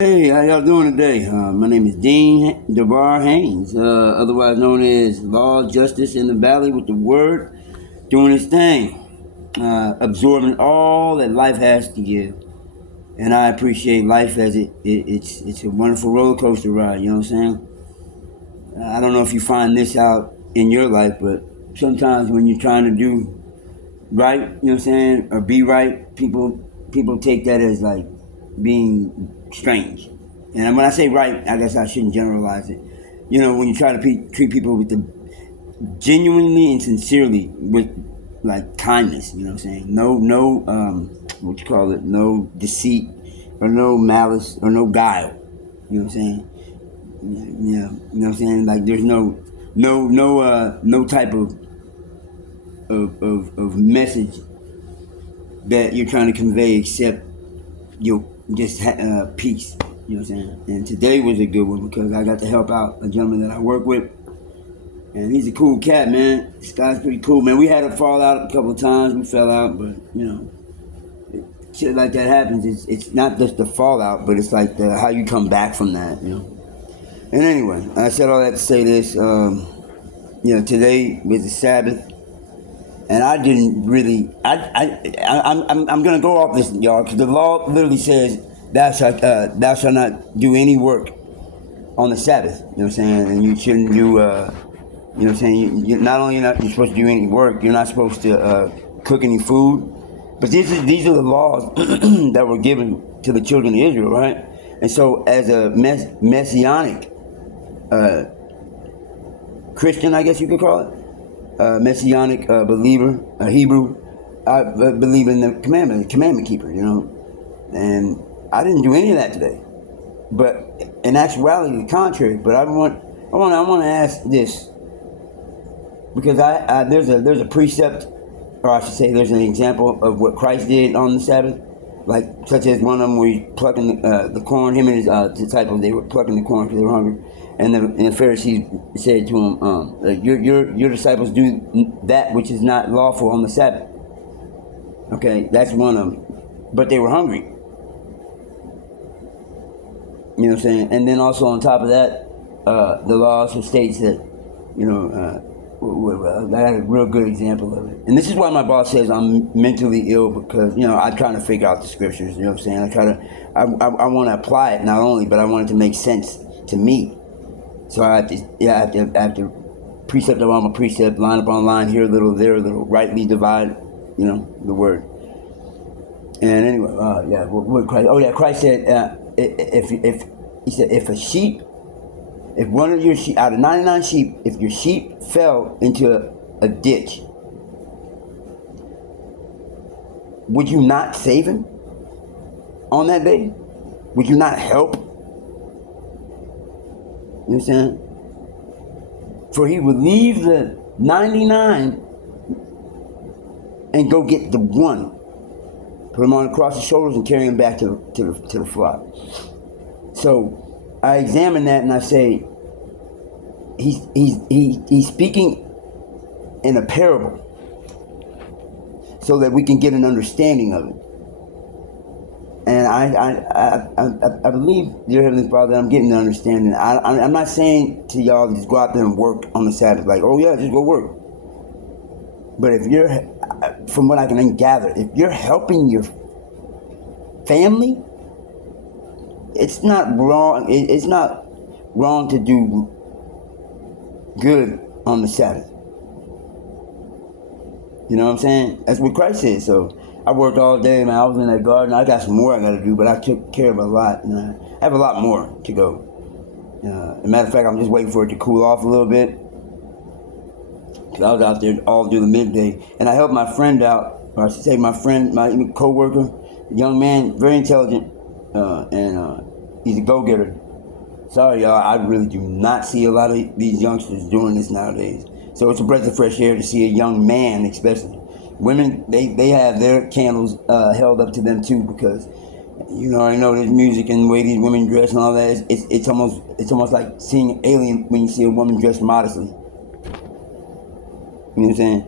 Hey, how y'all doing today? My name is Dean DeBar Haynes, otherwise known as Law, Justice in the Valley with the Word, doing his thing, absorbing all that life has to give. And I appreciate life as it's a wonderful roller coaster ride, you know what I'm saying? I don't know if you find this out in your life, but sometimes when you're trying to do right, you know what I'm saying, or be right, people take that as like being strange. And when I say right, I guess I shouldn't generalize it. You know, when you try to treat people with the genuinely and sincerely with like kindness, you know what I'm saying? No, what you call it? No deceit or no malice or no guile. You know what I'm saying? Yeah, you know what I'm saying? Like there's no type of message that you're trying to convey except you just peace. You know what I'm saying? And today was a good one because I got to help out a gentleman that I work with, and he's a cool cat, man. This guy's pretty cool, man. We had a fallout a couple of times. We fell out, but you know, shit like that happens. It's not just the fallout, but it's like the how you come back from that. You know. And anyway, I said all that to say this. Today was the Sabbath, and I didn't really. I'm gonna go off this, y'all, because the law literally says thou shalt not do any work on the Sabbath. You know what I'm saying? And you shouldn't do. You know what I'm saying? Not only you're supposed to do any work, you're not supposed to cook any food. But these are the laws that were given to the children of Israel, right? And so, as a messianic uh, Christian, I guess you could call it, messianic believer, a Hebrew, I believe in the commandment keeper, you know. And I didn't do any of that today. But in actuality, the contrary. But I want to ask this because there's a precept, or I should say, there's an example of what Christ did on the Sabbath, like such as one of them where he's plucking the corn. Him and his disciples, they were plucking the corn because they were hungry, and the Pharisees said to him, "Your disciples do that which is not lawful on the Sabbath." Okay, that's one of them, but they were hungry. You know what I'm saying? And then also on top of that, the law also states that, you know, I had a real good example of it. And this is why my boss says I'm mentally ill because, you know, I'm trying to figure out the scriptures, you know what I'm saying? I want to apply it not only, but I want it to make sense to me. So I have to precept upon my precept, line upon line, here a little, there a little, rightly divide, you know, the word. And anyway, what Christ? Oh yeah, Christ said, if he said, if one of your sheep out of 99 sheep, if your sheep fell into a ditch, would you not save him on that day? Would you not help? You know what I'm saying? For he would leave the 99 and go get the one. Put him on across the shoulders and carry him back to the flock. So I examine that and I say, he's speaking in a parable so that we can get an understanding of it. And I believe, dear Heavenly Father, I'm getting the understanding. I'm not saying to y'all just go out there and work on the Sabbath, like, oh yeah, just go work. But if you're, from what I can gather, if you're helping your family, it's not wrong. It's not wrong to do good on the Sabbath. You know what I'm saying? That's what Christ said. So I worked all day, man. I was in that garden. I got some more I got to do, but I took care of a lot, and I have a lot more to go. As a matter of fact, I'm just waiting for it to cool off a little bit. I was out there all through the midday, and I helped my friend out, or I should say my friend, my co-worker, young man, very intelligent, and he's a go-getter. Sorry, y'all, I really do not see a lot of these youngsters doing this nowadays. So it's a breath of fresh air to see a young man, especially. Women, they have their candles held up to them too, because you know, I know there's music and the way these women dress and all that. It's almost like seeing alien when you see a woman dressed modestly. You know what I'm saying?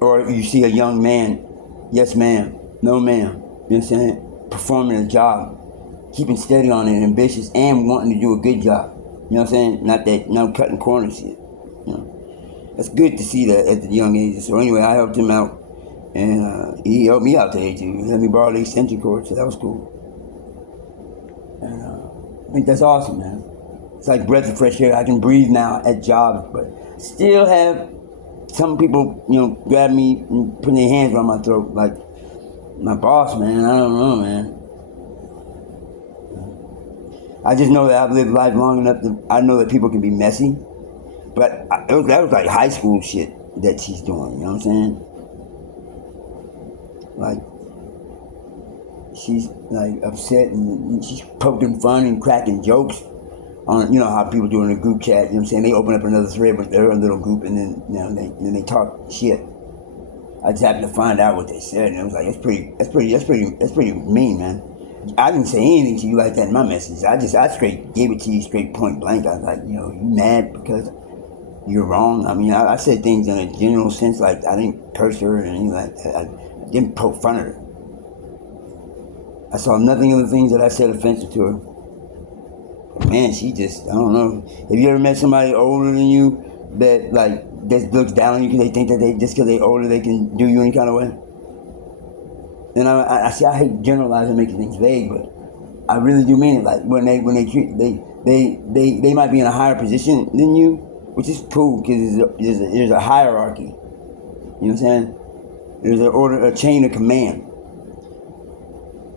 Or you see a young man, yes ma'am, no ma'am, you know what I'm saying, performing a job. keeping steady on it and ambitious and wanting to do a good job. You know what I'm saying? Not cutting corners shit. You know, that's good to see that at the young age. So anyway, I helped him out, and he helped me out today too. He let me borrow the extension cord, so that was cool. And I think that's awesome, man. It's like breath of fresh air. I can breathe now at jobs, but still have some people, grab me and put their hands around my throat, like my boss, man. I don't know, man. I just know that I've lived life long enough I know that people can be messy, but that was like high school shit that she's doing. You know what I'm saying? Like, she's like upset and she's poking fun and cracking jokes on, how people do in a group chat. You know what I'm saying? They open up another thread with their own little group, and then they talk shit. I just happened to find out what they said, and it was like, that's pretty mean, man. I didn't say anything to you like that in my message. I straight gave it to you straight point blank. I was like, you mad because you're wrong. I mean, I said things in a general sense, like I didn't curse her or anything like that. I didn't poke fun at her. I saw nothing of the things that I said offensive to her. But man, she just, I don't know. Have you ever met somebody older than you that looks down on you because they think that just because they're older, they can do you any kind of way? And I hate generalizing, making things vague, but I really do mean it. Like when they treat they might be in a higher position than you, which is cool because there's a hierarchy. You know what I'm saying? There's a chain of command.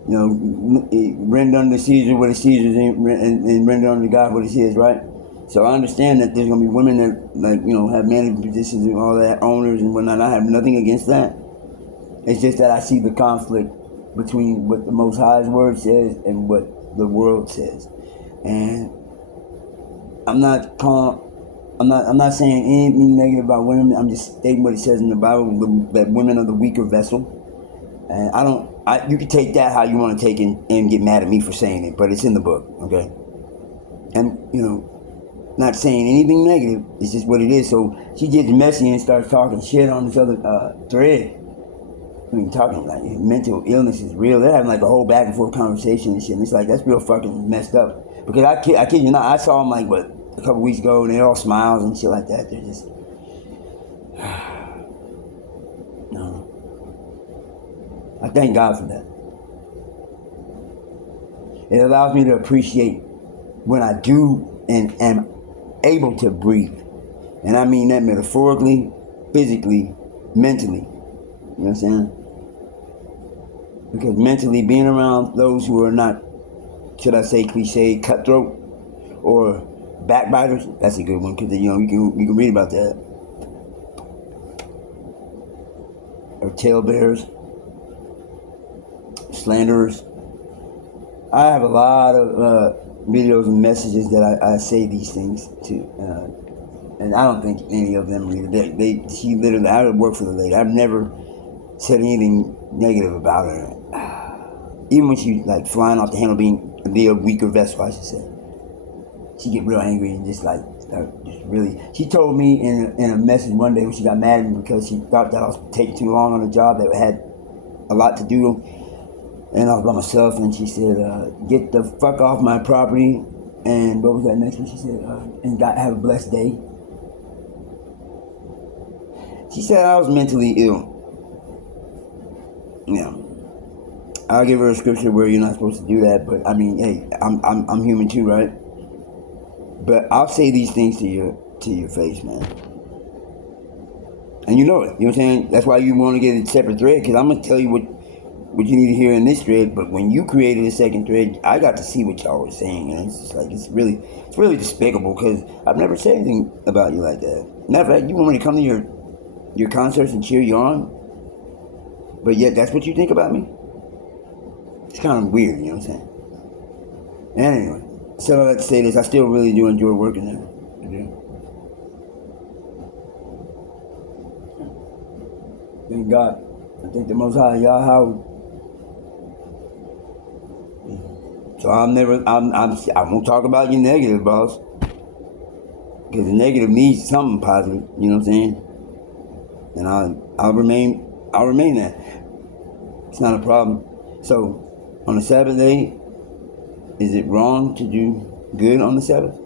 Render unto Caesar what is Caesar's, and render unto God what is His, right? So I understand that there's gonna be women that have management positions and all that, owners and whatnot. I have nothing against that. It's just that I see the conflict between what the Most High's word says and what the world says, and I'm not saying anything negative about women. I'm just stating what it says in the Bible, that women are the weaker vessel, and you can take that how you want to take it and get mad at me for saying it, but it's in the book, okay? And not saying anything negative. It's just what it is. So she gets messy and starts talking shit on this other thread. I mean, talking like mental illness is real. They're having like a whole back and forth conversation and shit. And it's like, that's real fucking messed up. Because I kid you not, I saw them like, a couple weeks ago, and they're all smiles and shit like that. They're just, no. I thank God for that. It allows me to appreciate when I do and am able to breathe. And I mean that metaphorically, physically, mentally. You know what I'm saying? Because mentally, being around those who are not, should I say, cliche, cutthroat or backbiters, that's a good one, because you can read about that. Or talebearers, slanderers. I have a lot of videos and messages that I say these things to, and I don't think any of them read it. She literally, I work for the lady. I've never said anything negative about her. Even when she flying off the handle, be a weaker vessel, I should say. She get real angry and just really. She told me in a message one day when she got mad at me because she thought that I was taking too long on a job that had a lot to do, and I was by myself. And she said, "Get the fuck off my property." And what was that next one? She said, "And have a blessed day." She said I was mentally ill. Yeah, I'll give her a scripture where you're not supposed to do that, but I mean, hey, I'm human too, right? But I'll say these things to your face, man, and you know it. You know what I'm saying? That's why you want to get a separate thread, because I'm gonna tell you what you need to hear in this thread. But when you created a second thread, I got to see what y'all were saying, and it's just it's really despicable, because I've never said anything about you like that. Matter of fact, you want me to come to your concerts and cheer you on? But yet, that's what you think about me? It's kind of weird, you know what I'm saying? And anyway, so I like to say this, I still really do enjoy working there. I do. Thank God. I thank the Most High, Yahweh. So I won't talk about you negative, boss. Because the negative needs something positive, you know what I'm saying? And I'll remain that. It's not a problem. So, on the Sabbath day, Is it wrong to do good on the Sabbath?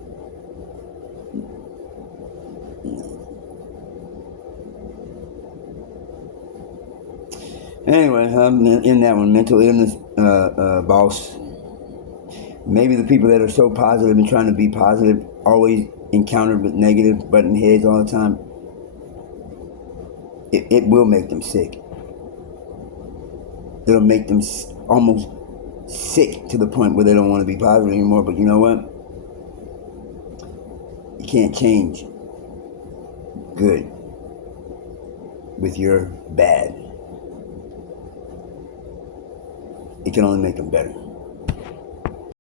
Anyway, I'm in that one. Mental illness, boss. Maybe the people that are so positive and trying to be positive always encountered with negative button heads all the time. It will make them sick. It'll make them almost sick to the point where they don't want to be positive anymore. But you know what? You can't change good with your bad. It can only make them better.